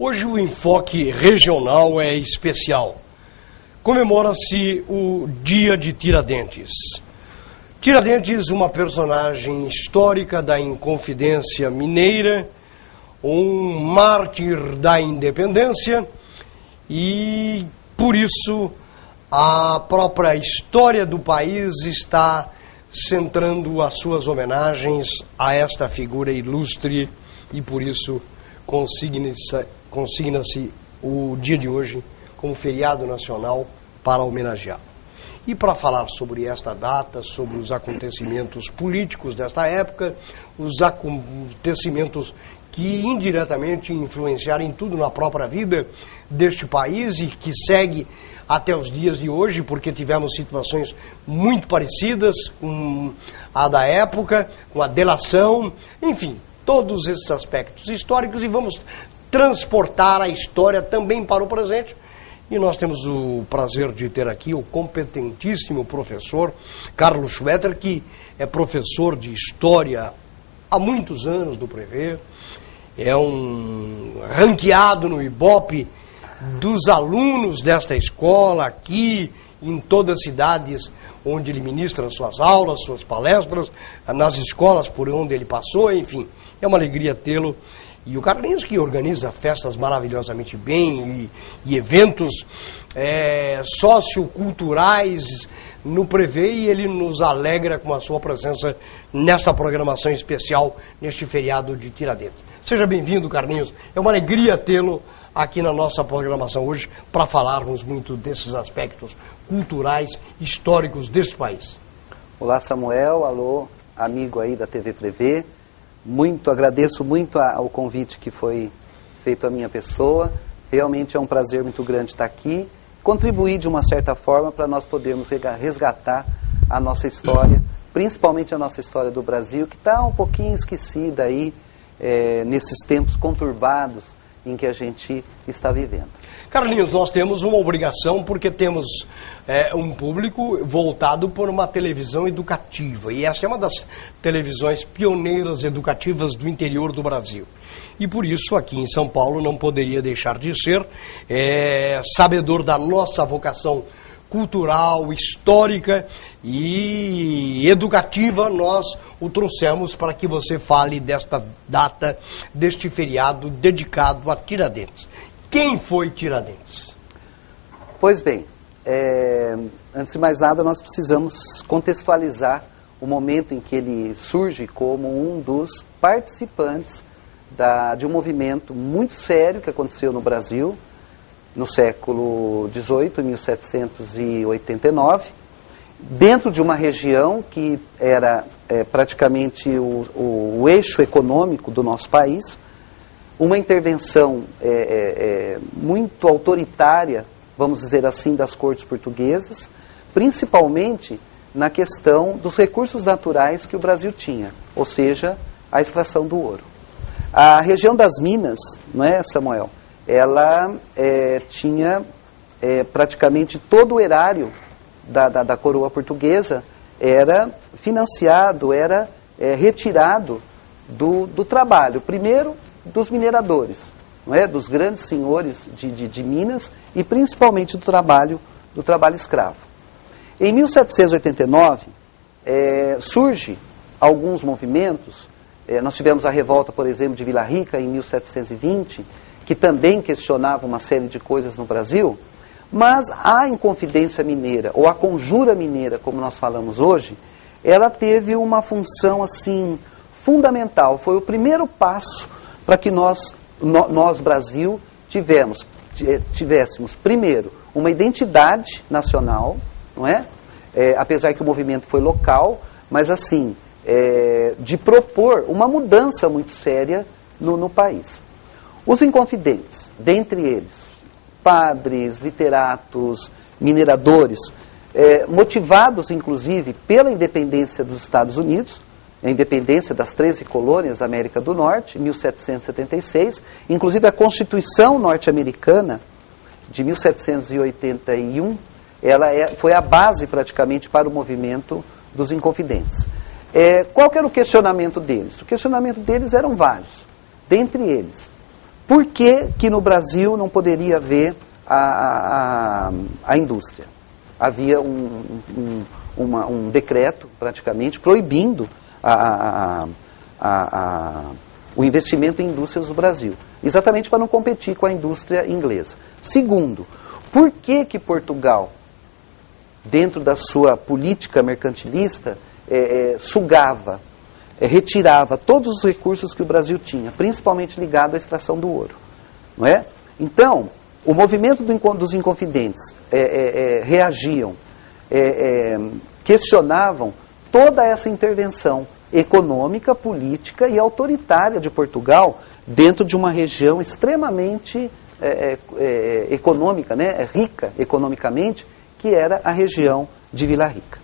Hoje o enfoque regional é especial. Comemora-se o Dia de Tiradentes. Tiradentes, uma personagem histórica da Inconfidência Mineira, um mártir da independência e, por isso, a própria história do país está centrando as suas homenagens a esta figura ilustre e, por isso, consigna-se o dia de hoje como feriado nacional para homenageá-lo. E para falar sobre esta data, sobre os acontecimentos políticos desta época, os acontecimentos que indiretamente influenciaram em tudo na própria vida deste país e que segue até os dias de hoje, porque tivemos situações muito parecidas com a da época, com a delação, enfim, todos esses aspectos históricos, e vamos transportar a história também para o presente. E nós temos o prazer de ter aqui o competentíssimo professor Carlos Schwetter, que é professor de História há muitos anos do Prevê, é um ranqueado no Ibope dos alunos desta escola aqui em todas as cidades onde ele ministra suas aulas, suas palestras, nas escolas por onde ele passou, enfim, é uma alegria tê-lo. E o Carlinhos, que organiza festas maravilhosamente bem e eventos socioculturais no Prevê, e ele nos alegra com a sua presença nesta programação especial, neste feriado de Tiradentes. Seja bem-vindo, Carlinhos. É uma alegria tê-lo aqui na nossa programação hoje para falarmos muito desses aspectos culturais, históricos deste país. Olá, Samuel. Alô, amigo aí da TV Prevê. Agradeço muito ao convite que foi feito à minha pessoa. Realmente é um prazer muito grande estar aqui, contribuir de uma certa forma para nós podermos resgatar a nossa história, principalmente a nossa história do Brasil, que está um pouquinho esquecida aí nesses tempos conturbados em que a gente está vivendo. Carlinhos, nós temos uma obrigação porque temos um público voltado por uma televisão educativa. E essa é uma das televisões pioneiras educativas do interior do Brasil. E por isso, aqui em São Paulo, não poderia deixar de ser sabedor da nossa vocação cultural, histórica e educativa. Nós o trouxemos para que você fale desta data, deste feriado dedicado a Tiradentes. Quem foi Tiradentes? Pois bem, antes de mais nada, nós precisamos contextualizar o momento em que ele surge como um dos participantes de um movimento muito sério que aconteceu no Brasil, no século XVIII, em 1789, dentro de uma região que era praticamente o eixo econômico do nosso país, uma intervenção muito autoritária, vamos dizer assim, das cortes portuguesas, principalmente na questão dos recursos naturais que o Brasil tinha, ou seja, a extração do ouro. A região das Minas, não é, Samuel? Ela tinha praticamente todo o erário da coroa portuguesa era financiado, era retirado do trabalho, primeiro dos mineradores, não é? Dos grandes senhores de Minas e principalmente do trabalho escravo. Em 1789 surge alguns movimentos. Nós tivemos a revolta, por exemplo, de Vila Rica em 1720, que também questionava uma série de coisas no Brasil, mas a Inconfidência Mineira, ou a Conjura Mineira, como nós falamos hoje, ela teve uma função assim fundamental. Foi o primeiro passo para que nós, Brasil, tivéssemos, primeiro, uma identidade nacional, não é? Apesar que o movimento foi local, mas assim, de propor uma mudança muito séria no país. Os inconfidentes, dentre eles, padres, literatos, mineradores, motivados inclusive pela independência dos Estados Unidos, a independência das 13 colônias da América do Norte, em 1776, inclusive a Constituição norte-americana de 1781, ela foi a base praticamente para o movimento dos inconfidentes. Qual que era o questionamento deles? O questionamento deles eram vários. Dentre eles, Por que que no Brasil não poderia haver a indústria? Havia um decreto, praticamente, proibindo o investimento em indústrias no Brasil, exatamente para não competir com a indústria inglesa. Segundo, por que que Portugal, dentro da sua política mercantilista, sugava, retirava todos os recursos que o Brasil tinha, principalmente ligado à extração do ouro, não é? Então, o movimento dos inconfidentes reagiam, questionavam toda essa intervenção econômica, política e autoritária de Portugal dentro de uma região extremamente econômica, né, rica economicamente, que era a região de Vila Rica.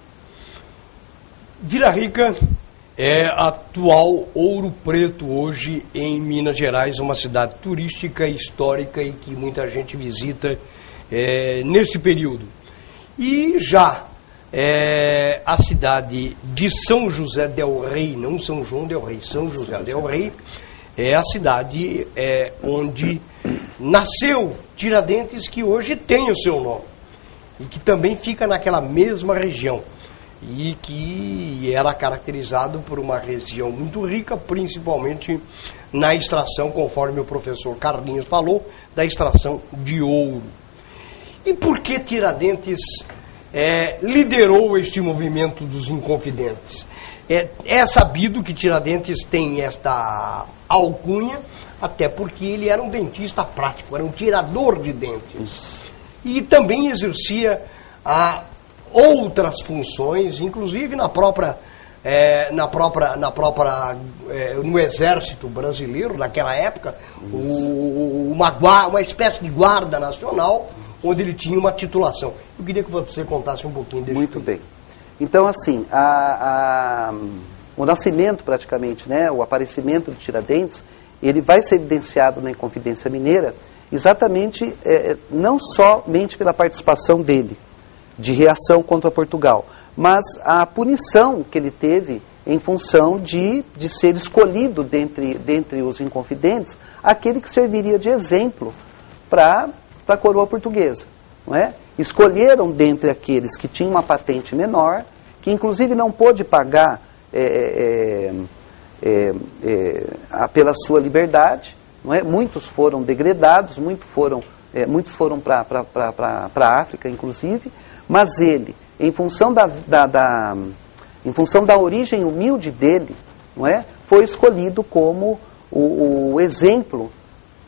Vila Rica é atual Ouro Preto hoje em Minas Gerais, uma cidade turística, histórica e que muita gente visita nesse período. E já a cidade de São José del Rei, não São João del Rei, São José del Rei, é a cidade onde nasceu Tiradentes, que hoje tem o seu nome e que também fica naquela mesma região e que era caracterizado por uma região muito rica, principalmente na extração, conforme o professor Carlinhos falou, da extração de ouro. E por que Tiradentes liderou este movimento dos inconfidentes? É sabido que Tiradentes tem esta alcunha, até porque ele era um dentista prático, era um tirador de dentes. E também exercia outras funções, inclusive no exército brasileiro, naquela época, uma espécie de guarda nacional, onde ele tinha uma titulação. Eu queria que você contasse um pouquinho desse. Muito bem. Então, assim, o nascimento, praticamente, né, o aparecimento de Tiradentes, ele vai ser evidenciado na Inconfidência Mineira, exatamente, não somente pela participação dele, de reação contra Portugal, mas a punição que ele teve em função de ser escolhido dentre os inconfidentes, aquele que serviria de exemplo para a coroa portuguesa, não é? Escolheram dentre aqueles que tinham uma patente menor, que inclusive não pôde pagar pela sua liberdade, não é? Muitos foram degredados, muitos foram para a África, inclusive, mas ele, em função da origem humilde dele, não é? Foi escolhido como o exemplo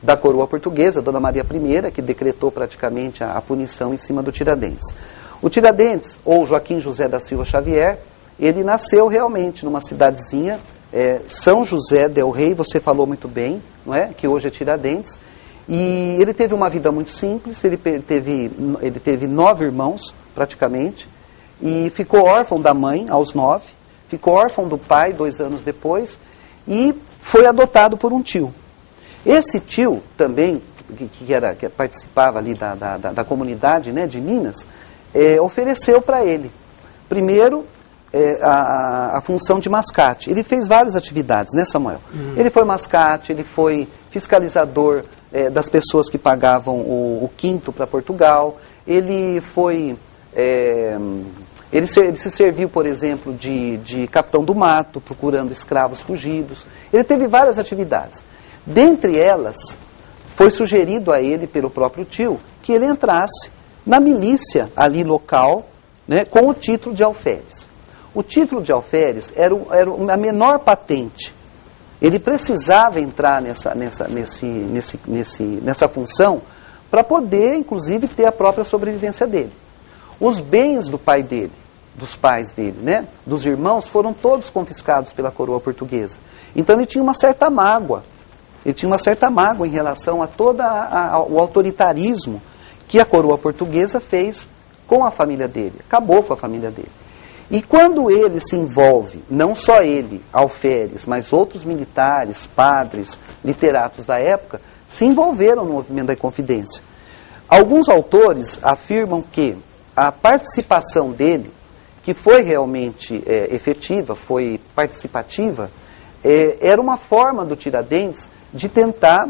da coroa portuguesa, Dona Maria I, que decretou praticamente a punição em cima do Tiradentes. O Tiradentes, ou Joaquim José da Silva Xavier, ele nasceu realmente numa cidadezinha, São José del Rei, você falou muito bem, não é? Que hoje é Tiradentes, e ele teve uma vida muito simples, ele teve 9 irmãos, praticamente, e ficou órfão da mãe aos 9, ficou órfão do pai 2 anos depois, e foi adotado por um tio. Esse tio também, que participava ali da comunidade, né, de Minas, ofereceu para ele, primeiro, a função de mascate. Ele fez várias atividades, né, Samuel? Ele foi mascate, ele foi fiscalizador das pessoas que pagavam o quinto para Portugal, ele foi... Ele se serviu, por exemplo, de capitão do mato, procurando escravos fugidos. Ele teve várias atividades. Dentre elas, foi sugerido a ele, pelo próprio tio, que ele entrasse na milícia ali local, né, com o título de alferes. O título de alferes era a menor patente. Ele precisava entrar nessa função para poder, inclusive, ter a própria sobrevivência dele. Os bens do pai dele, dos pais dele, né, dos irmãos, foram todos confiscados pela coroa portuguesa. Então ele tinha uma certa mágoa. Ele tinha uma certa mágoa em relação a todo o autoritarismo que a coroa portuguesa fez com a família dele. Acabou com a família dele. E quando ele se envolve, não só ele, alferes, mas outros militares, padres, literatos da época, se envolveram no movimento da Inconfidência. Alguns autores afirmam que a participação dele, que foi realmente efetiva, foi participativa, era uma forma do Tiradentes de tentar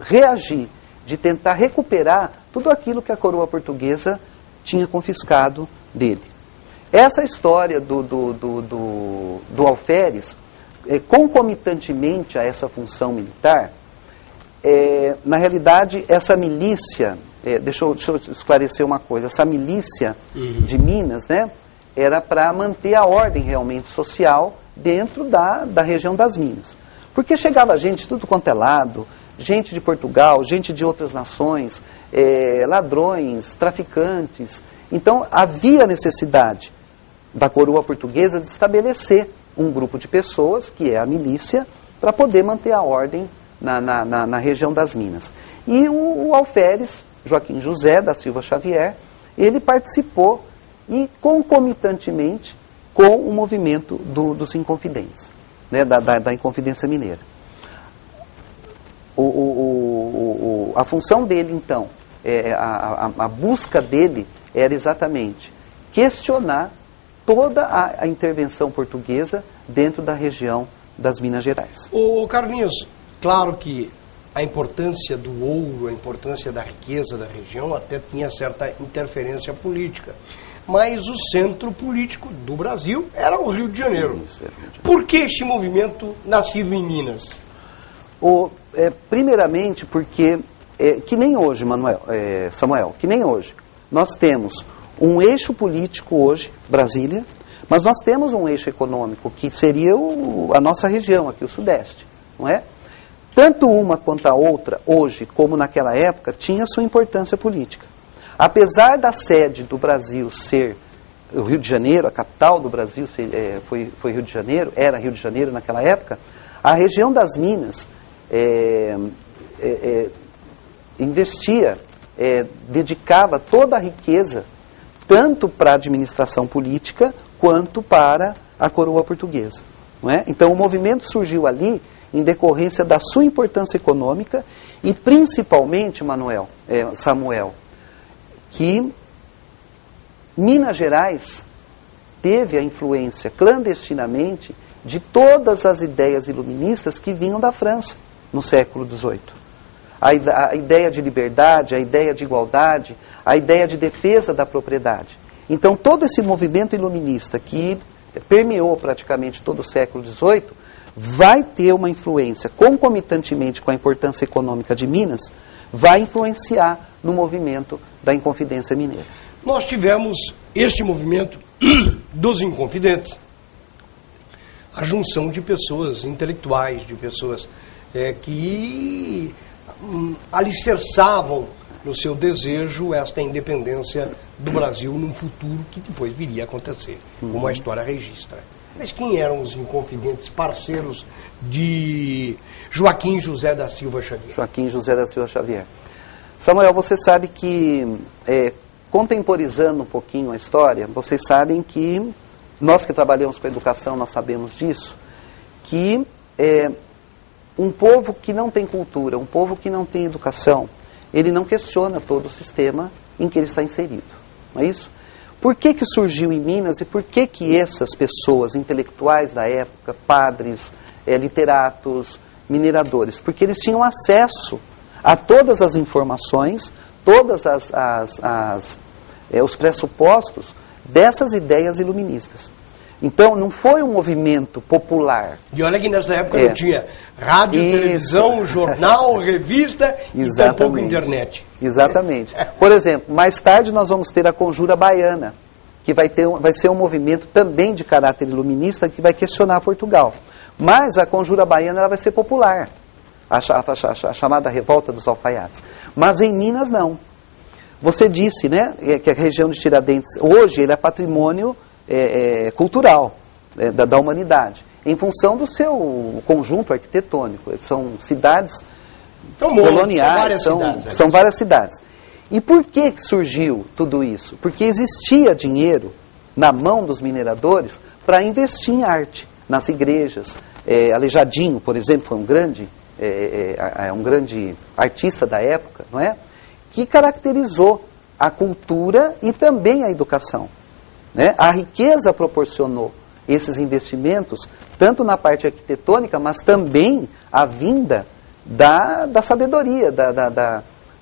reagir, de tentar recuperar tudo aquilo que a coroa portuguesa tinha confiscado dele. Essa história do alferes, concomitantemente a essa função militar, na realidade, essa milícia, deixa eu esclarecer uma coisa, essa milícia de Minas, né, era para manter a ordem realmente social dentro da região das Minas. Porque chegava gente de tudo quanto é lado, gente de Portugal, gente de outras nações, ladrões, traficantes. Então, havia necessidade da coroa portuguesa de estabelecer um grupo de pessoas, que é a milícia, para poder manter a ordem na região das Minas. E o alferes, Joaquim José da Silva Xavier, ele participou e concomitantemente com o movimento dos Inconfidentes, né, da Inconfidência Mineira. A função dele, então, a busca dele era exatamente questionar toda a intervenção portuguesa dentro da região das Minas Gerais. Ô Carlinhos, claro que a importância do ouro, a importância da riqueza da região até tinha certa interferência política. Mas o centro político do Brasil era o Rio de Janeiro. Por que este movimento nascido em Minas? Primeiramente porque, que nem hoje, Samuel, que nem hoje, nós temos um eixo político hoje, Brasília, mas nós temos um eixo econômico, que seria a nossa região, aqui o Sudeste, não é? Tanto uma quanto a outra, hoje, como naquela época, tinha sua importância política. Apesar da sede do Brasil ser o Rio de Janeiro, a capital do Brasil foi Rio de Janeiro, era Rio de Janeiro naquela época, a região das Minas investia, dedicava toda a riqueza, tanto para a administração política, quanto para a coroa portuguesa. Não é? Então o movimento surgiu ali em decorrência da sua importância econômica e principalmente, Samuel, que Minas Gerais teve a influência clandestinamente de todas as ideias iluministas que vinham da França no século XVIII. A ideia de liberdade, a ideia de igualdade, a ideia de defesa da propriedade. Então todo esse movimento iluminista que permeou praticamente todo o século XVIII vai ter uma influência concomitantemente com a importância econômica de Minas, vai influenciar no movimento da Inconfidência Mineira. Nós tivemos este movimento dos Inconfidentes, a junção de pessoas intelectuais, de pessoas que alicerçavam no seu desejo esta independência do Brasil num futuro que depois viria a acontecer, como a história registra. Mas quem eram os Inconfidentes, parceiros de Joaquim José da Silva Xavier? Joaquim José da Silva Xavier. Samuel, você sabe que, contemporizando um pouquinho a história, vocês sabem que, nós que trabalhamos com a educação, nós sabemos disso, que um povo que não tem cultura, um povo que não tem educação, ele não questiona todo o sistema em que ele está inserido. Não é isso? Por que surgiu em Minas e por que essas pessoas intelectuais da época, padres, literatos, mineradores? Porque eles tinham acesso a todas as informações, todas os pressupostos dessas ideias iluministas. Então, não foi um movimento popular. E olha que nessa época não tinha rádio, televisão, jornal, revista e tampouco internet. Exatamente. Por exemplo, mais tarde nós vamos ter a Conjura Baiana, que vai ser um movimento também de caráter iluminista que vai questionar Portugal. Mas a Conjura Baiana ela vai ser popular, a chamada Revolta dos Alfaiates. Mas em Minas não. Você disse, né, que a região de Tiradentes, hoje, ele é patrimônio cultural da humanidade, em função do seu conjunto arquitetônico. São cidades coloniais, são várias cidades. E por que surgiu tudo isso? Porque existia dinheiro na mão dos mineradores para investir em arte, nas igrejas. Aleijadinho, por exemplo, foi um grande artista da época, não é? Que caracterizou a cultura e também a educação. Né? A riqueza proporcionou esses investimentos, tanto na parte arquitetônica, mas também a vinda da sabedoria,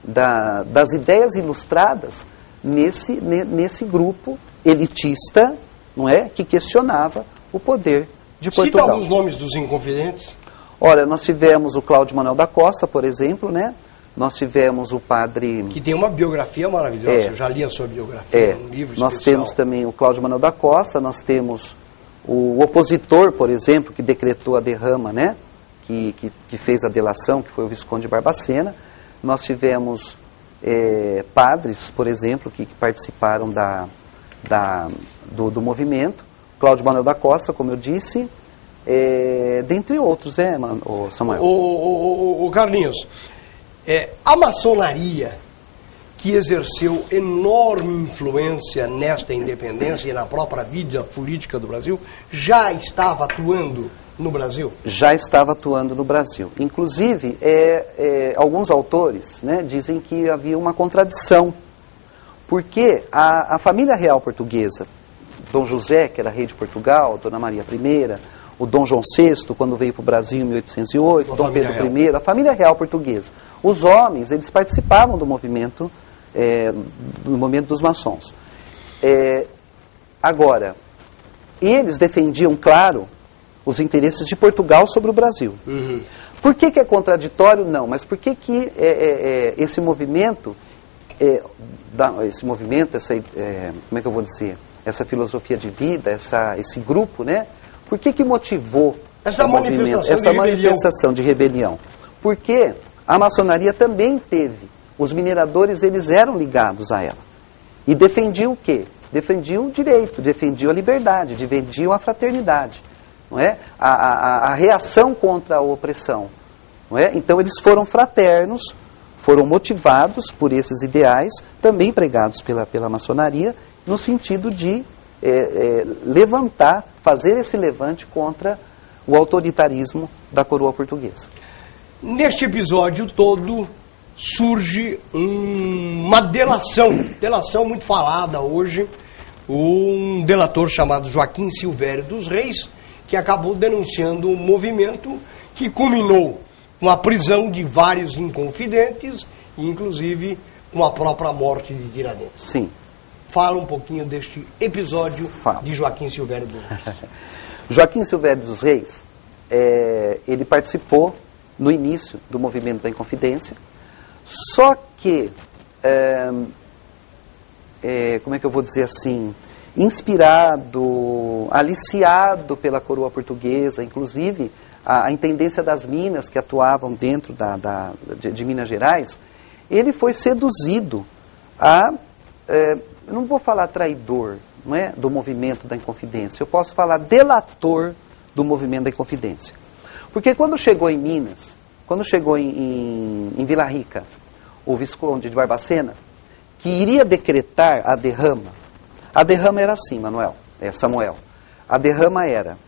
das ideias ilustradas nesse grupo elitista, não é, que questionava o poder de Portugal. Cita alguns nomes dos inconfidentes. Olha, nós tivemos o Cláudio Manuel da Costa, por exemplo, né? Nós tivemos o padre... Que tem uma biografia maravilhosa, eu já li a sua biografia, um livro especial. Nós temos também o Cláudio Manuel da Costa, nós temos o opositor, por exemplo, que decretou a derrama, né? Que fez a delação, que foi o Visconde de Barbacena. Nós tivemos padres, por exemplo, que participaram do movimento. Cláudio Manuel da Costa, como eu disse, dentre outros, Samuel? O Carlinhos, a maçonaria, que exerceu enorme influência nesta independência e na própria vida política do Brasil, já estava atuando no Brasil? Já estava atuando no Brasil. Inclusive, alguns autores, né, dizem que havia uma contradição, porque a família real portuguesa, Dom José, que era rei de Portugal, Dona Maria I, o Dom João VI, quando veio para o Brasil em 1808, Dom Pedro I, a família real portuguesa. Os homens, eles participavam do movimento dos maçons. Agora, eles defendiam, claro, os interesses de Portugal sobre o Brasil. Uhum. Por que é contraditório? Não, mas por que esse movimento, como é que eu vou dizer, essa filosofia de vida, esse grupo, né? Por que motivou essa manifestação de rebelião? Porque a maçonaria também teve, os mineradores, eles eram ligados a ela. E defendiam o quê? Defendiam o direito, defendiam a liberdade, defendiam a fraternidade. Não é? A reação contra a opressão. Não é? Então eles foram fraternos, foram motivados por esses ideais, também pregados pela maçonaria, no sentido de fazer esse levante contra o autoritarismo da coroa portuguesa. Neste episódio todo surge uma delação muito falada hoje, um delator chamado Joaquim Silvério dos Reis, que acabou denunciando um movimento que culminou com a prisão de vários inconfidentes, inclusive com a própria morte de Tiradentes. Sim. Fala um pouquinho deste episódio de Joaquim Silvério dos Reis. Joaquim Silvério dos Reis, ele participou no início do movimento da Inconfidência, só que, como é que eu vou dizer assim, inspirado, aliciado pela coroa portuguesa, inclusive a Intendência das Minas, que atuavam dentro de Minas Gerais, ele foi seduzido eu não vou falar traidor, não é, do movimento da Inconfidência, eu posso falar delator do movimento da Inconfidência. Porque quando chegou em Minas, quando chegou em Vila Rica, o Visconde de Barbacena, que iria decretar a derrama era assim, Samuel, a derrama era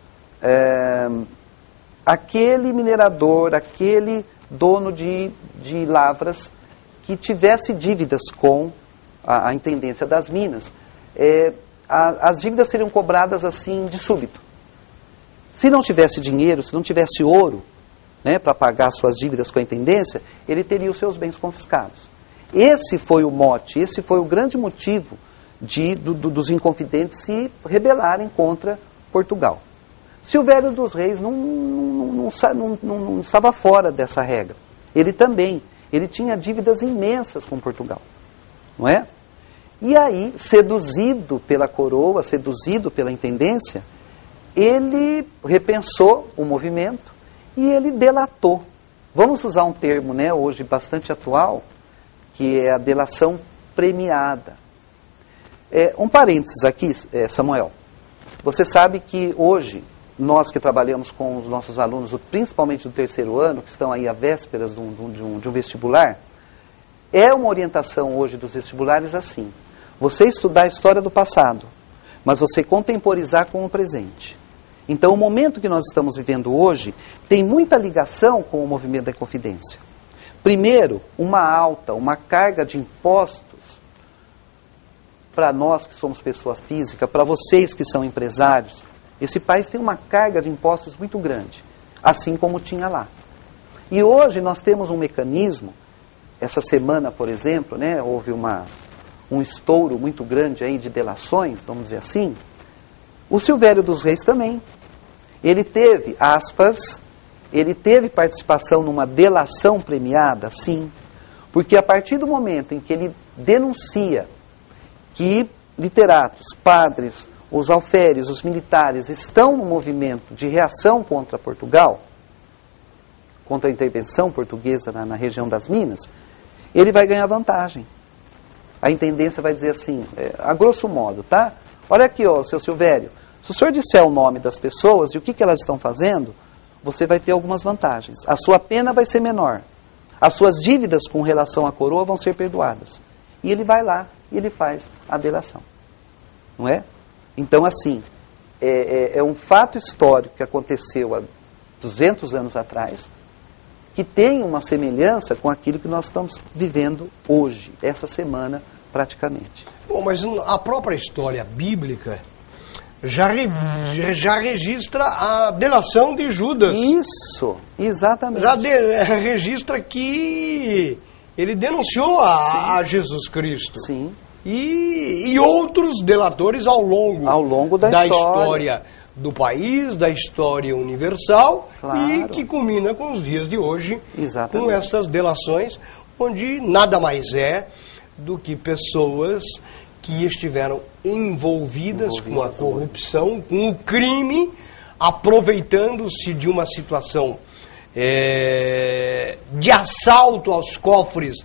aquele minerador, aquele dono de lavras que tivesse dívidas com a Intendência das Minas, as dívidas seriam cobradas assim de súbito. Se não tivesse dinheiro, se não tivesse ouro, né, para pagar suas dívidas com a Intendência, ele teria os seus bens confiscados. Esse foi o mote, esse foi o grande motivo dos inconfidentes se rebelarem contra Portugal. Silvério dos Reis não estava fora dessa regra. Ele tinha dívidas imensas com Portugal. Não é? E aí, seduzido pela coroa, seduzido pela Intendência, ele repensou o movimento e ele delatou. Vamos usar um termo, né, hoje bastante atual, que é a delação premiada. Um parênteses aqui, Samuel. Você sabe que hoje, nós que trabalhamos com os nossos alunos, principalmente do terceiro ano, que estão aí à vésperas de um vestibular, é uma orientação hoje dos vestibulares assim. Você estudar a história do passado, mas você contemporizar com o presente. Então, o momento que nós estamos vivendo hoje tem muita ligação com o movimento da Inconfidência. Primeiro, uma carga de impostos para nós que somos pessoas físicas, para vocês que são empresários. Esse país tem uma carga de impostos muito grande, assim como tinha lá. E hoje nós temos um mecanismo, essa semana, por exemplo, né, houve um estouro muito grande aí de delações, vamos dizer assim. O Silvério dos Reis também. Ele teve, aspas, ele teve participação numa delação premiada, sim. Porque a partir do momento em que ele denuncia que literatos, padres, os alferes, os militares estão no movimento de reação contra Portugal, contra a intervenção portuguesa na região das Minas, ele vai ganhar vantagem. A intendência vai dizer assim, a grosso modo, tá? Olha aqui, ó, seu Silvério, se o senhor disser o nome das pessoas e o que elas estão fazendo, você vai ter algumas vantagens. A sua pena vai ser menor. As suas dívidas com relação à coroa vão ser perdoadas. E ele vai lá e ele faz a delação. Não é? Então, assim, é um fato histórico que aconteceu há 200 anos atrás, que tem uma semelhança com aquilo que nós estamos vivendo hoje, essa semana, praticamente. Bom, mas a própria história bíblica já registra a delação de Judas. Isso, exatamente. Já registra que ele denunciou a Jesus Cristo. Sim. E outros delatores ao longo da história do país, da história universal, claro. E que culmina com os dias de hoje, exatamente. Com estas delações, onde nada mais é do que pessoas que estiveram envolvidas com a corrupção, com o crime, aproveitando-se de uma situação de assalto aos cofres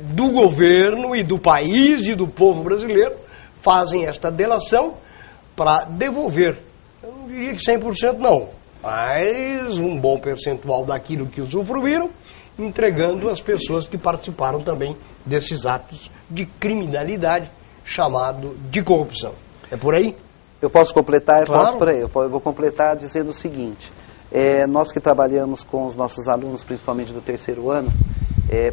do governo e do país e do povo brasileiro, fazem esta delação para devolver. Eu não diria que 100% não, mas um bom percentual daquilo que usufruíram, entregando às pessoas que participaram também desses atos de criminalidade chamado de corrupção. É por aí? Eu posso completar? Claro. Posso por aí. Eu vou completar dizendo o seguinte. Nós que trabalhamos com os nossos alunos, principalmente do terceiro ano,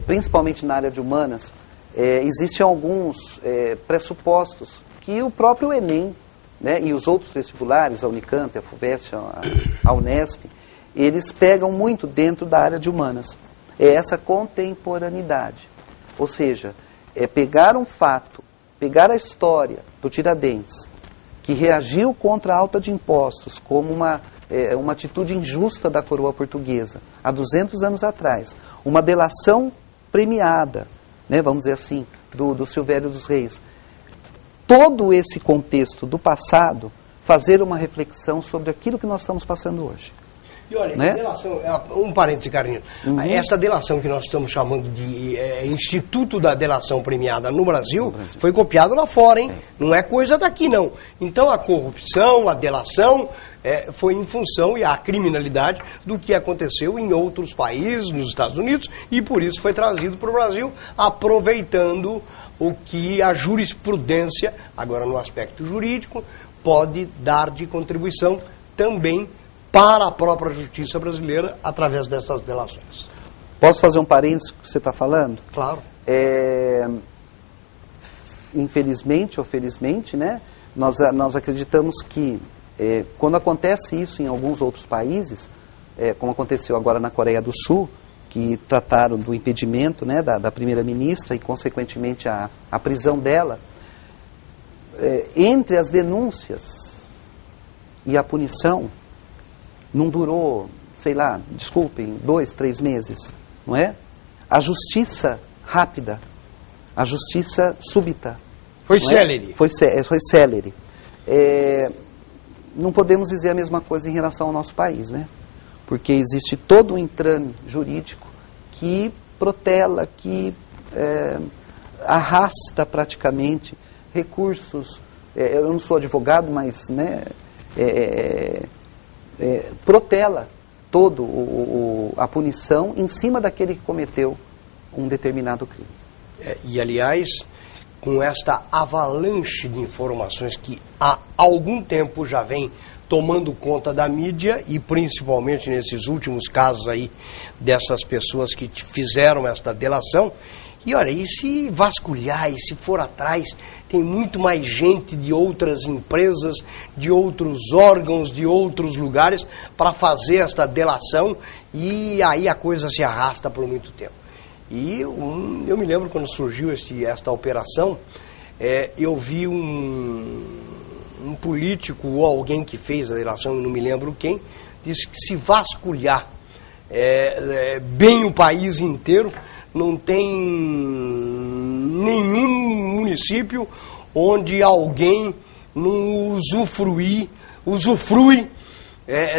principalmente na área de humanas, existem alguns pressupostos que o próprio Enem, né, e os outros vestibulares, a Unicamp, a FUVEST, a Unesp, eles pegam muito dentro da área de humanas. É essa contemporaneidade. Ou seja, pegar um fato, pegar a história do Tiradentes, que reagiu contra a alta de impostos como uma atitude injusta da coroa portuguesa, há 200 anos atrás, uma delação premiada, né, vamos dizer assim, do Silvério dos Reis. Todo esse contexto do passado, fazer uma reflexão sobre aquilo que nós estamos passando hoje. E olha, né? Delação, um parêntese, Carlinhos. Uhum. Essa delação que nós estamos chamando de Instituto da Delação Premiada no Brasil, foi copiado lá fora, hein? Não é coisa daqui, não. Então a corrupção, a delação, foi em função e a criminalidade do que aconteceu em outros países, nos Estados Unidos, e por isso foi trazido para o Brasil, aproveitando o que a jurisprudência, agora no aspecto jurídico, pode dar de contribuição também para a própria justiça brasileira através dessas delações. Posso fazer um parênteses que você está falando? Claro. Infelizmente ou felizmente, né, nós acreditamos que quando acontece isso em alguns outros países, como aconteceu agora na Coreia do Sul, que trataram do impedimento, né, da primeira-ministra e, consequentemente, a prisão dela, entre as denúncias e a punição, não durou, sei lá, desculpem, 2, 3 meses, não é? A justiça rápida, a justiça súbita. Foi célere. Foi célere. Não podemos dizer a mesma coisa em relação ao nosso país, né? Porque existe todo um entrame jurídico que protela, que arrasta praticamente recursos. Eu não sou advogado, mas né, protela todo a punição em cima daquele que cometeu um determinado crime. E, aliás, com esta avalanche de informações que há algum tempo já vem tomando conta da mídia e principalmente nesses últimos casos aí dessas pessoas que fizeram esta delação. E olha, e se vasculhar, e se for atrás, tem muito mais gente de outras empresas, de outros órgãos, de outros lugares para fazer esta delação, e aí a coisa se arrasta por muito tempo. E eu me lembro quando surgiu esta operação, eu vi um político ou alguém que fez a delação, eu não me lembro quem, disse que se vasculhar bem o país inteiro, não tem nenhum município onde alguém não usufrui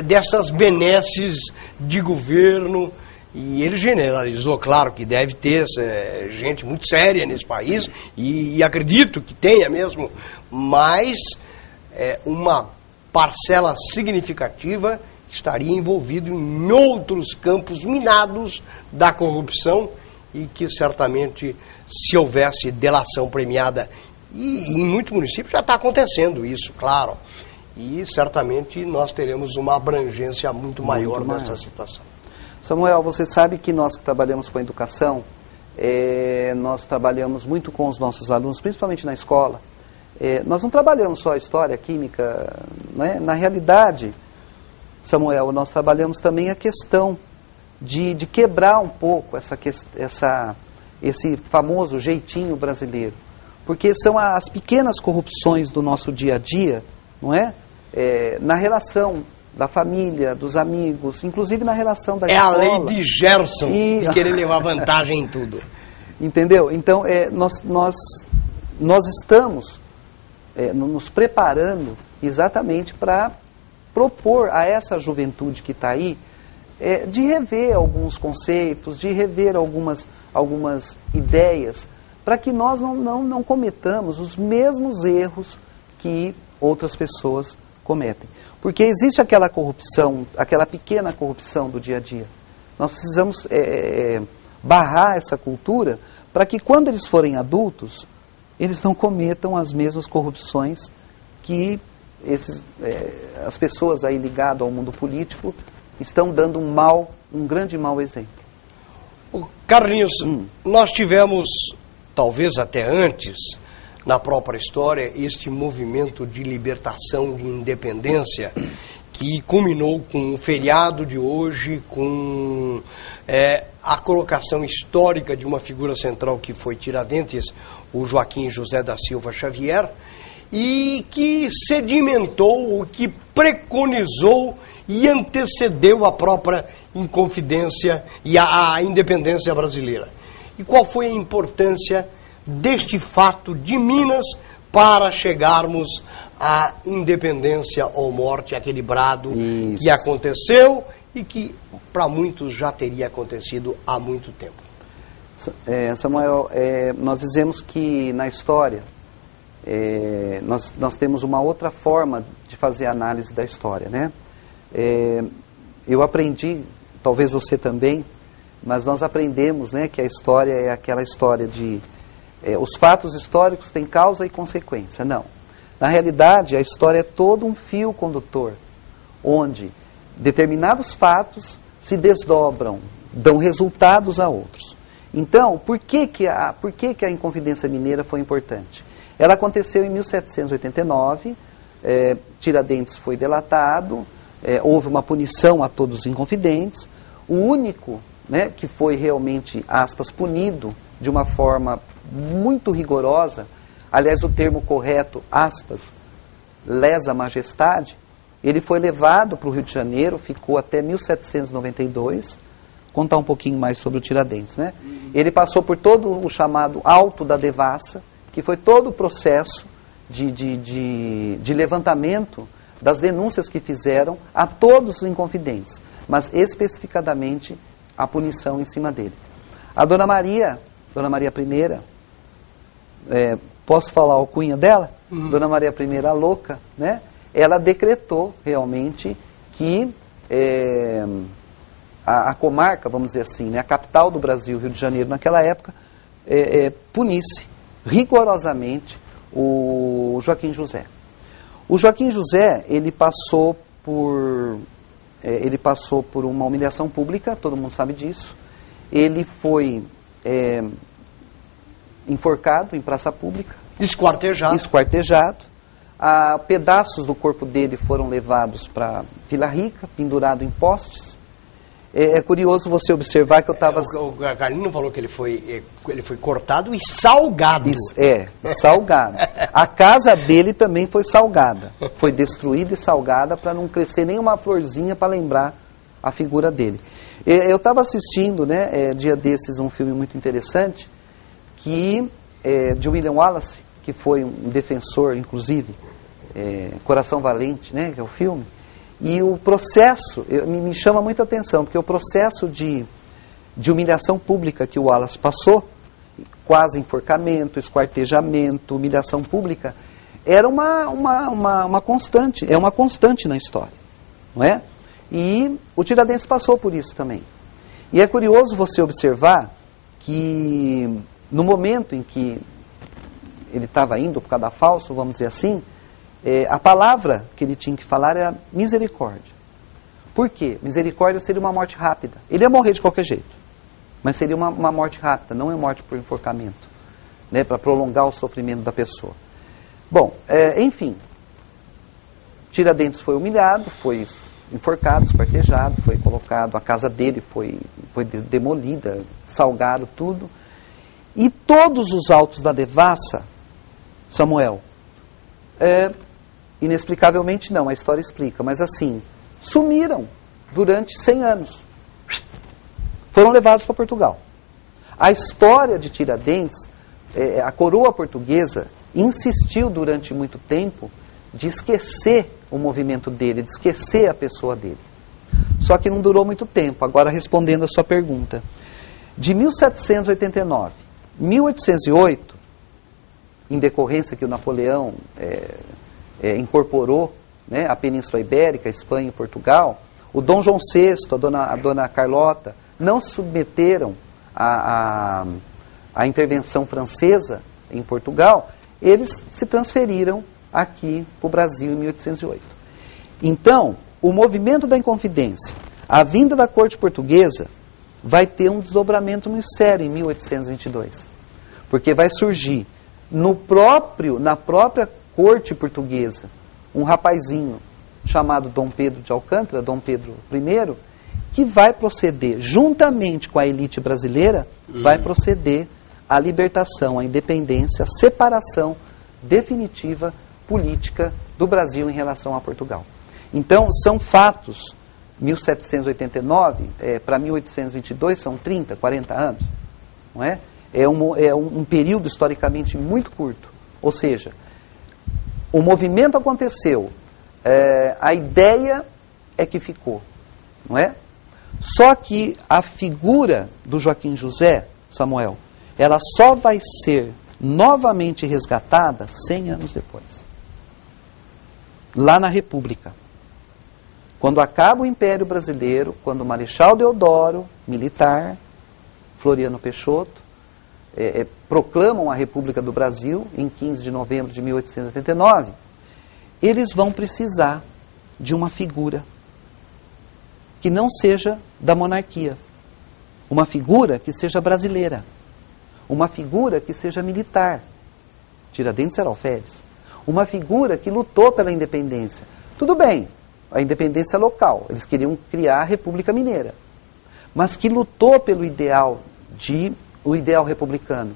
dessas benesses de governo. E ele generalizou, claro que deve ter gente muito séria nesse país, e acredito que tenha mesmo, mas uma parcela significativa estaria envolvido em outros campos minados da corrupção, e que certamente, se houvesse delação premiada, e em muitos municípios já está acontecendo isso, claro, e certamente nós teremos uma abrangência muito maior nessa situação. Samuel, você sabe que nós que trabalhamos com a educação, nós trabalhamos muito com os nossos alunos, principalmente na escola. Nós não trabalhamos só História, Química, né? Na realidade, Samuel, nós trabalhamos também a questão de quebrar um pouco esse famoso jeitinho brasileiro. Porque são as pequenas corrupções do nosso dia a dia, não é? Na relação da família, dos amigos, inclusive na relação da escola. É a lei de Gerson, de querer levar vantagem em tudo. Entendeu? Então, nós estamos nos preparando exatamente para propor a essa juventude que está aí, de rever alguns conceitos, de rever algumas ideias, para que nós não cometamos os mesmos erros que outras pessoas cometem. Porque existe aquela corrupção, aquela pequena corrupção do dia a dia. Nós precisamos barrar essa cultura para que quando eles forem adultos, eles não cometam as mesmas corrupções que as pessoas aí ligadas ao mundo político estão dando um grande mau exemplo. Carlinhos, nós tivemos, talvez até antes, na própria história, este movimento de libertação, de independência, que culminou com o feriado de hoje, com a colocação histórica de uma figura central que foi Tiradentes, o Joaquim José da Silva Xavier, e que sedimentou, o que preconizou e antecedeu a própria Inconfidência e a independência brasileira. E qual foi a importância deste fato de Minas para chegarmos à independência ou morte, aquele brado que aconteceu e que para muitos já teria acontecido há muito tempo? Samuel, nós dizemos que na história nós temos uma outra forma de fazer análise da história, né? Eu aprendi, talvez você também, mas nós aprendemos, né, que a história é aquela história de os fatos históricos têm causa e consequência. Não. Na realidade, a história é todo um fio condutor, onde determinados fatos se desdobram, dão resultados a outros. Então, por que a Inconfidência Mineira foi importante? Ela aconteceu em 1789, Tiradentes foi delatado, houve uma punição a todos os inconfidentes. O único, né, que foi realmente, aspas, punido de uma forma muito rigorosa, aliás, o termo correto, aspas, lesa majestade, ele foi levado para o Rio de Janeiro, ficou até 1792, contar um pouquinho mais sobre o Tiradentes, né? Ele passou por todo o chamado Auto da Devassa, que foi todo o processo de levantamento das denúncias que fizeram a todos os inconfidentes, mas especificadamente a punição em cima dele. A Dona Maria I, posso falar a alcunha dela? Dona Maria I, a louca, né? Ela decretou realmente que a comarca, vamos dizer assim, né, a capital do Brasil, Rio de Janeiro, naquela época, punisse rigorosamente o Joaquim José. O Joaquim José, ele passou por uma humilhação pública, todo mundo sabe disso. Ele foi enforcado em praça pública. Esquartejado. Pedaços do corpo dele foram levados para Vila Rica, pendurado em postes. É curioso você observar que eu estava... O Carlino falou que ele foi cortado e salgado. Salgado. A casa dele também foi salgada. Foi destruída e salgada para não crescer nenhuma florzinha para lembrar a figura dele. Eu estava assistindo, dia desses, um filme muito interessante, de William Wallace, que foi um defensor, inclusive, Coração Valente, que é o filme. E o processo, me chama muita atenção, porque o processo de humilhação pública que o Wallace passou, quase enforcamento, esquartejamento, humilhação pública, era uma constante, é uma constante na história, não é? E o Tiradentes passou por isso também. E é curioso você observar que no momento em que ele estava indo para o cadafalso, vamos dizer assim, a palavra que ele tinha que falar era misericórdia. Por quê? Misericórdia seria uma morte rápida. Ele ia morrer de qualquer jeito, mas seria uma morte rápida, não é morte por enforcamento, para prolongar o sofrimento da pessoa. Bom, enfim, Tiradentes foi humilhado, foi enforcado, esquartejado, foi colocado, a casa dele foi demolida, salgaram tudo. E todos os autos da devassa, Samuel, inexplicavelmente não, a história explica, mas assim, sumiram durante 100 anos. Foram levados para Portugal. A história de Tiradentes, a coroa portuguesa insistiu durante muito tempo de esquecer o movimento dele, de esquecer a pessoa dele. Só que não durou muito tempo. Agora, respondendo a sua pergunta. De 1789, 1808, em decorrência que o Napoleão incorporou a Península Ibérica, a Espanha e Portugal, o Dom João VI, a dona Carlota, não se submeteram à intervenção francesa em Portugal, eles se transferiram aqui para o Brasil em 1808. Então, o movimento da Inconfidência, a vinda da corte portuguesa, vai ter um desdobramento muito sério em 1822. Porque vai surgir na própria corte portuguesa um rapazinho chamado Dom Pedro de Alcântara, Dom Pedro I, que vai proceder, juntamente com a elite brasileira, vai proceder à libertação, à independência, à separação definitiva política do Brasil em relação a Portugal. Então, são fatos, 1789 para 1822, são 30, 40 anos, não é? É um período historicamente muito curto. Ou seja, o movimento aconteceu, a ideia é que ficou, não é? Só que a figura do Joaquim José, Samuel, ela só vai ser novamente resgatada 100 anos depois. Lá na República. Quando acaba o Império Brasileiro, quando o Marechal Deodoro, militar, Floriano Peixoto, proclamam a República do Brasil, em 15 de novembro de 1889, eles vão precisar de uma figura que não seja da monarquia. Uma figura que seja brasileira. Uma figura que seja militar. Tiradentes era alferes. Uma figura que lutou pela independência. Tudo bem, a independência local. Eles queriam criar a República Mineira. Mas que lutou pelo ideal republicano.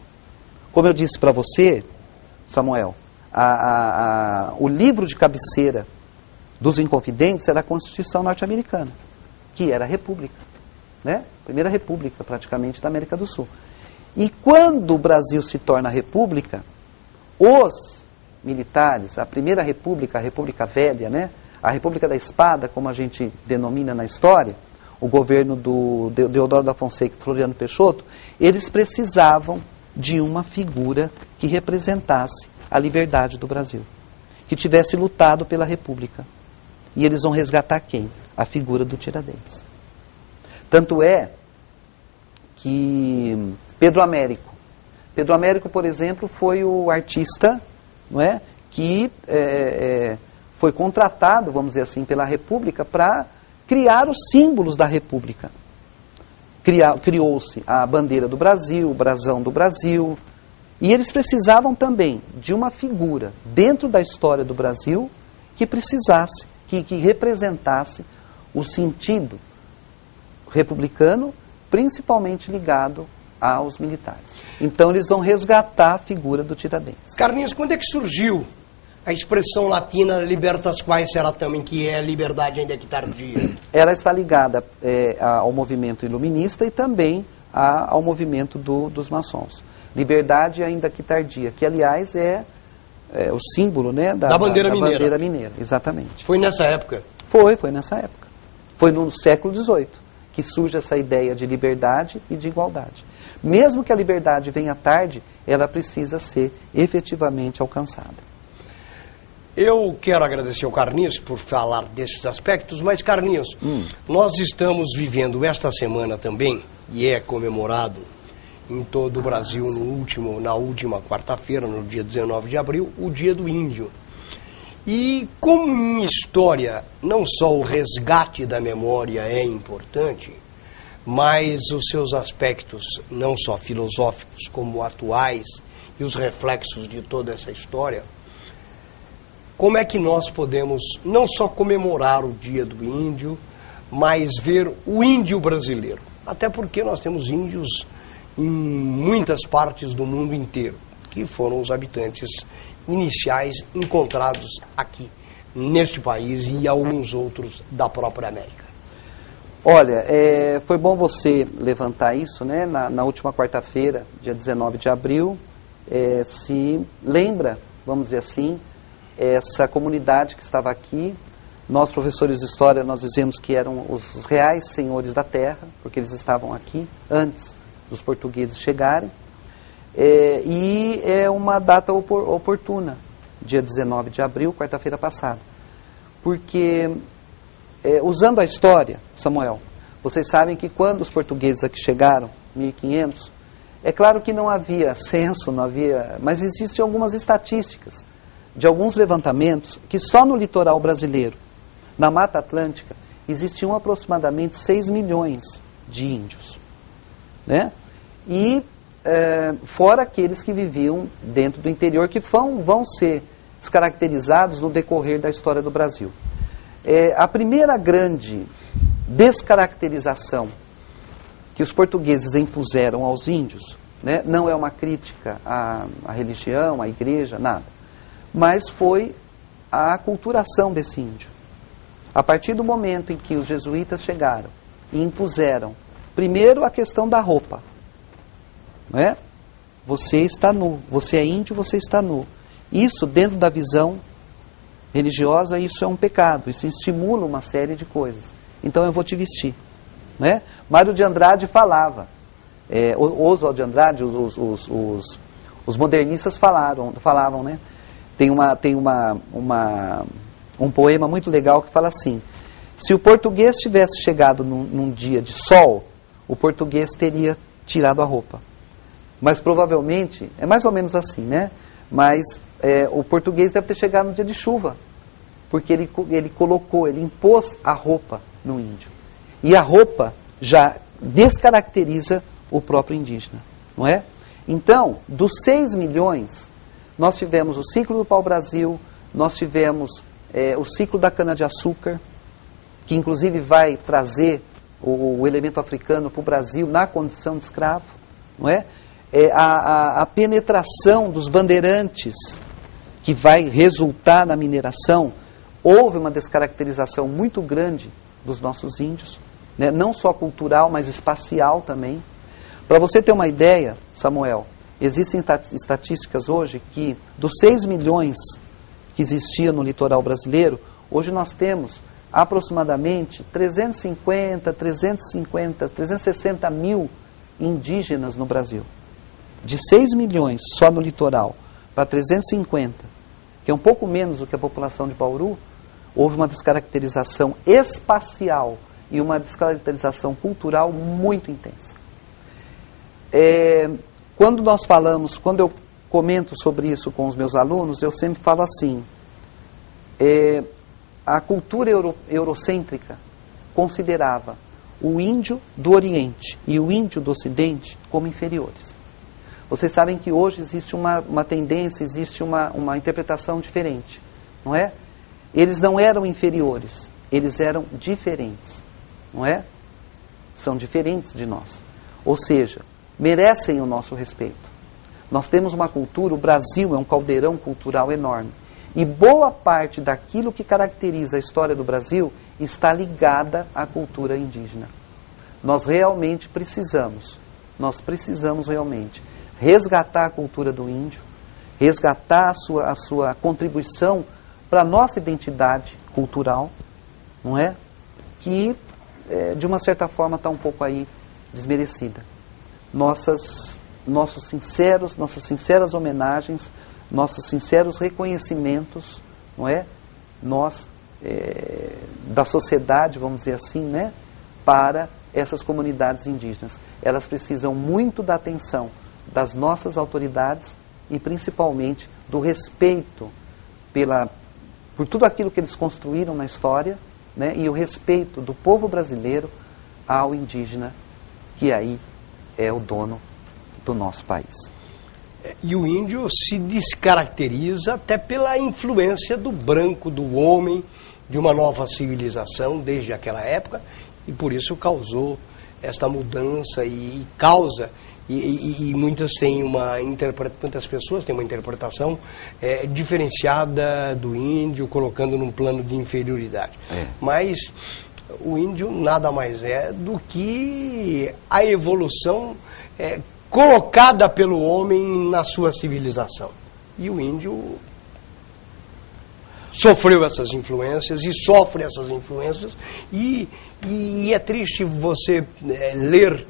Como eu disse para você, Samuel, o livro de cabeceira dos Inconfidentes era a Constituição norte-americana, que era a República, né? Primeira República, praticamente, da América do Sul. E quando o Brasil se torna República, os militares, a Primeira República, a República Velha, né? A República da Espada, como a gente denomina na história, o governo do Deodoro da Fonseca e Floriano Peixoto, eles precisavam de uma figura que representasse a liberdade do Brasil, que tivesse lutado pela República. E eles vão resgatar quem? A figura do Tiradentes. Tanto é que Pedro Américo, por exemplo, foi o artista, não é, que foi contratado, vamos dizer assim, pela República para criar os símbolos da República. Criou-se a bandeira do Brasil, o brasão do Brasil, e eles precisavam também de uma figura dentro da história do Brasil que precisasse, que representasse o sentido republicano, principalmente ligado aos militares. Então eles vão resgatar a figura do Tiradentes. Carlinhos, quando é que surgiu a expressão latina libertas quae seratam, que é liberdade ainda que tardia? Ela está ligada ao movimento iluminista e também ao movimento dos maçons. Liberdade ainda que tardia, que aliás é o símbolo, né, da bandeira mineira. Exatamente. Foi nessa época? Foi nessa época. Foi no século XVIII que surge essa ideia de liberdade e de igualdade. Mesmo que a liberdade venha tarde, ela precisa ser efetivamente alcançada. Eu quero agradecer ao Carlinhos por falar desses aspectos, mas Carlinhos, nós estamos vivendo esta semana também, e é comemorado em todo o Brasil na última quarta-feira, no dia 19 de abril, o Dia do Índio. E como em história, não só o resgate da memória é importante, mas os seus aspectos, não só filosóficos, como atuais, e os reflexos de toda essa história, como é que nós podemos não só comemorar o Dia do Índio, mas ver o índio brasileiro? Até porque nós temos índios em muitas partes do mundo inteiro, que foram os habitantes iniciais encontrados aqui, neste país e alguns outros da própria América. Olha, foi bom você levantar isso, né? Na última quarta-feira, dia 19 de abril, se lembra, vamos dizer assim, essa comunidade que estava aqui. Nós, professores de história, nós dizemos que eram os reais senhores da terra, porque eles estavam aqui antes dos portugueses chegarem. E é uma data oportuna, dia 19 de abril, quarta-feira passada. Porque, usando a história, Samuel, vocês sabem que quando os portugueses aqui chegaram, 1500, é claro que não havia censo, mas existem algumas estatísticas de alguns levantamentos que só no litoral brasileiro, na Mata Atlântica, existiam aproximadamente 6 milhões de índios, né? E fora aqueles que viviam dentro do interior, que vão ser descaracterizados no decorrer da história do Brasil. A primeira grande descaracterização que os portugueses impuseram aos índios, né, não é uma crítica à religião, à igreja, nada, mas foi a aculturação desse índio. A partir do momento em que os jesuítas chegaram e impuseram, primeiro, a questão da roupa. Não é? Você está nu, você é índio, você está nu. Isso, dentro da visão religiosa, isso é um pecado, isso estimula uma série de coisas. Então eu vou te vestir. Né? Mário de Andrade falava, Oswald de Andrade, os modernistas falavam, né? Tem um poema muito legal que fala assim: se o português tivesse chegado num dia de sol, o português teria tirado a roupa. Mas provavelmente, é mais ou menos assim, né? Mas o português deve ter chegado no dia de chuva, porque ele impôs a roupa no índio. E a roupa já descaracteriza o próprio indígena, não é? Então, dos 6 milhões, nós tivemos o ciclo do pau-brasil, nós tivemos o ciclo da cana-de-açúcar, que inclusive vai trazer o elemento africano para o Brasil na condição de escravo, não é? A penetração dos bandeirantes, que vai resultar na mineração. Houve uma descaracterização muito grande dos nossos índios, né? Não só cultural, mas espacial também. Para você ter uma ideia, Samuel, existem estatísticas hoje que dos 6 milhões que existiam no litoral brasileiro, hoje nós temos aproximadamente 360 mil indígenas no Brasil. De 6 milhões só no litoral para 350, que é um pouco menos do que a população de Bauru, houve uma descaracterização espacial e uma descaracterização cultural muito intensa. Quando eu comento sobre isso com os meus alunos, eu sempre falo assim: A cultura eurocêntrica considerava o índio do Oriente e o índio do Ocidente como inferiores. Vocês sabem que hoje existe uma tendência, existe uma interpretação diferente, não é? Eles não eram inferiores, eles eram diferentes, não é? São diferentes de nós. Ou seja, merecem o nosso respeito. Nós temos uma cultura, o Brasil é um caldeirão cultural enorme. E boa parte daquilo que caracteriza a história do Brasil está ligada à cultura indígena. Nós precisamos realmente resgatar a cultura do índio, resgatar a sua contribuição para a nossa identidade cultural, não é? Que, de uma certa forma, está um pouco aí desmerecida. Nossas sinceras homenagens, nossos sinceros reconhecimentos, não é? Nós, da sociedade, vamos dizer assim, né? Para essas comunidades indígenas. Elas precisam muito da atenção das nossas autoridades e principalmente do respeito por tudo aquilo que eles construíram na história, né? E o respeito do povo brasileiro ao indígena, que aí é o dono do nosso país. E o índio se descaracteriza até pela influência do branco, do homem, de uma nova civilização desde aquela época, e por isso causou esta mudança e causa, e muitas pessoas têm uma interpretação diferenciada do índio, colocando num plano de inferioridade. Mas o índio nada mais é do que a evolução colocada pelo homem na sua civilização. E o índio sofreu essas influências e sofre essas influências, e é triste você ler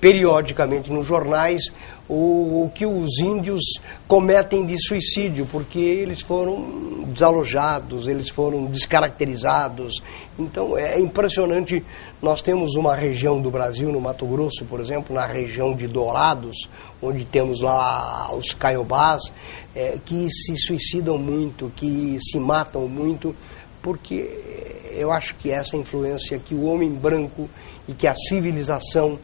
periodicamente nos jornais o que os índios cometem de suicídio, porque eles foram desalojados, eles foram descaracterizados. Então é impressionante. Nós temos uma região do Brasil, no Mato Grosso, por exemplo, na região de Dourados, onde temos lá os caiobás, que se suicidam muito, que se matam muito, porque eu acho que essa influência que o homem branco e que a civilização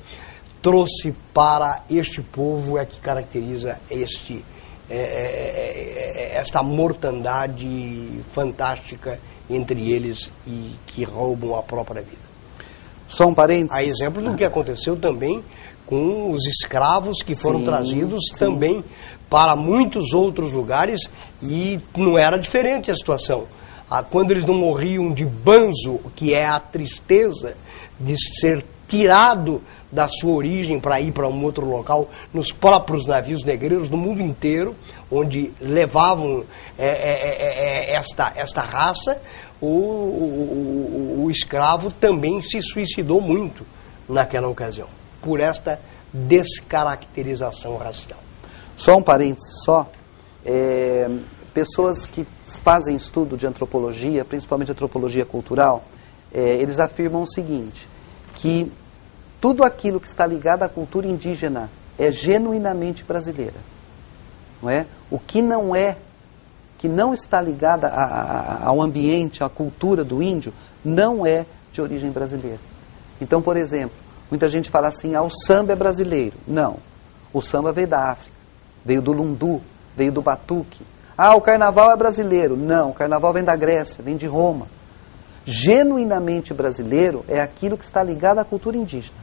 trouxe para este povo é que caracteriza esta mortandade fantástica entre eles e que roubam a própria vida. Só um parênteses. Há exemplo do que aconteceu também com os escravos que foram trazidos também para muitos outros lugares, e não era diferente a situação. Quando eles não morriam de banzo, que é a tristeza de ser tirado da sua origem para ir para um outro local, nos próprios navios negreiros do mundo inteiro, onde levavam esta raça, o escravo também se suicidou muito naquela ocasião, por esta descaracterização racial. Só um parênteses, pessoas que fazem estudo de antropologia, principalmente antropologia cultural, eles afirmam o seguinte, que tudo aquilo que está ligado à cultura indígena é genuinamente brasileira, não é? O que não está ligado ao ambiente, à cultura do índio, não é de origem brasileira. Então, por exemplo, muita gente fala assim, o samba é brasileiro. Não, o samba veio da África, veio do lundu, veio do batuque. O carnaval é brasileiro. Não, o carnaval vem da Grécia, vem de Roma. Genuinamente brasileiro é aquilo que está ligado à cultura indígena.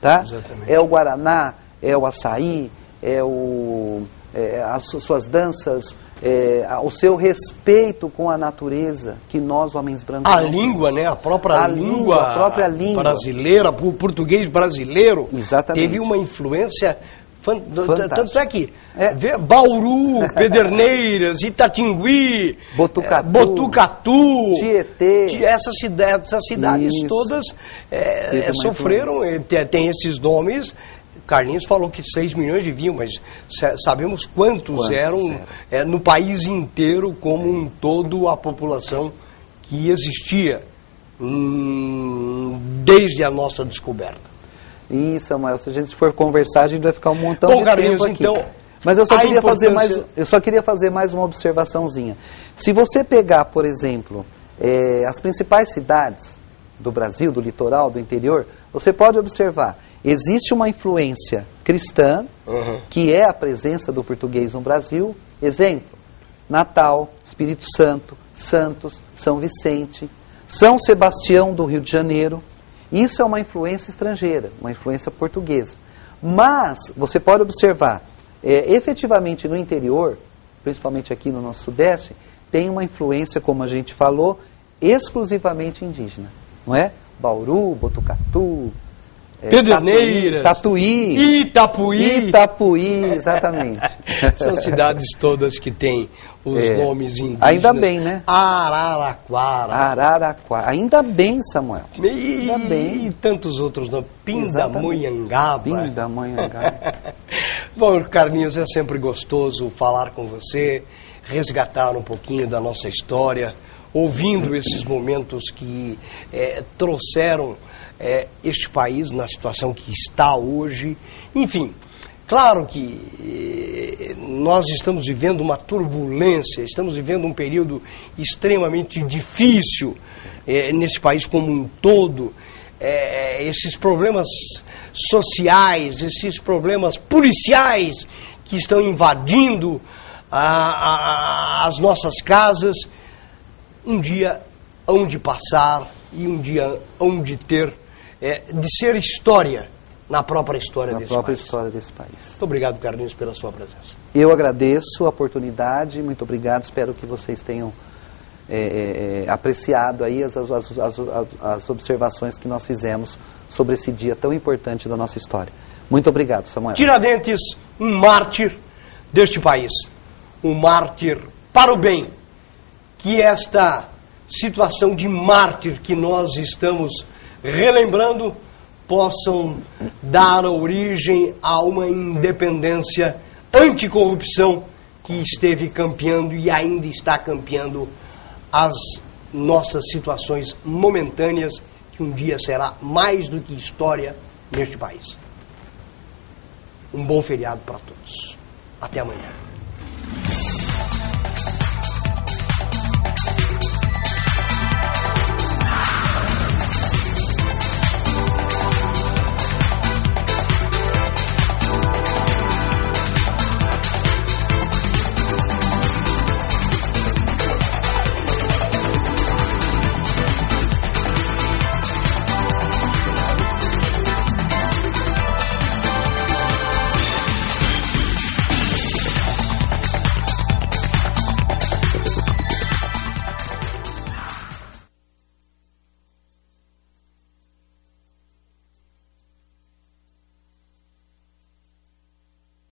Tá? Exatamente. É o guaraná, é o açaí, as suas danças, o seu respeito com a natureza, que nós, homens brancos... A língua, né? A própria língua brasileira, o português brasileiro, exatamente, teve uma influência fantástica. Tanto é que Bauru, Pederneiras, Itatingui, Botucatu, Tietê, essas cidades todas sofreram, tem esses nomes. Carlinhos falou que 6 milhões viviam, mas sabemos quantos eram no país inteiro, como um todo, a população que existia desde a nossa descoberta. Samuel, se a gente for conversar, a gente vai ficar um montão de Carlinhos, tempo aqui. Então, Mas eu só queria fazer mais uma observaçãozinha. Se você pegar, por exemplo, as principais cidades do Brasil, do litoral, do interior, você pode observar, existe uma influência cristã, que é a presença do português no Brasil. Exemplo, Natal, Espírito Santo, Santos, São Vicente, São Sebastião do Rio de Janeiro. Isso é uma influência estrangeira, uma influência portuguesa. Mas você pode observar, efetivamente no interior, principalmente aqui no nosso Sudeste, tem uma influência, como a gente falou, exclusivamente indígena, não é? Bauru, Botucatu, Pederneiras, Tatuí, Itapuí, exatamente. São cidades todas que têm os nomes indígenas. Ainda bem, né? Araraquara. Ainda bem, Samuel. Ainda bem. E tantos outros nomes. Pindamonhangaba. Bom, Carlinhos, é sempre gostoso falar com você, resgatar um pouquinho da nossa história, ouvindo esses momentos que trouxeram este país na situação que está hoje. Enfim, claro que nós estamos vivendo uma turbulência, estamos vivendo um período extremamente difícil nesse país como um todo. Esses problemas sociais, esses problemas policiais que estão invadindo as nossas casas, um dia hão de passar e um dia hão de ser história na própria história desse país. Muito obrigado, Carlinhos, pela sua presença. Eu agradeço a oportunidade, muito obrigado, espero que vocês tenham apreciado aí as observações que nós fizemos sobre esse dia tão importante da nossa história. Muito obrigado, Samuel. Tiradentes, um mártir deste país, um mártir para o bem, que esta situação de mártir que nós estamos relembrando possam dar origem a uma independência anticorrupção que esteve campeando e ainda está campeando as nossas situações momentâneas, que um dia será mais do que história neste país. Um bom feriado para todos. Até amanhã.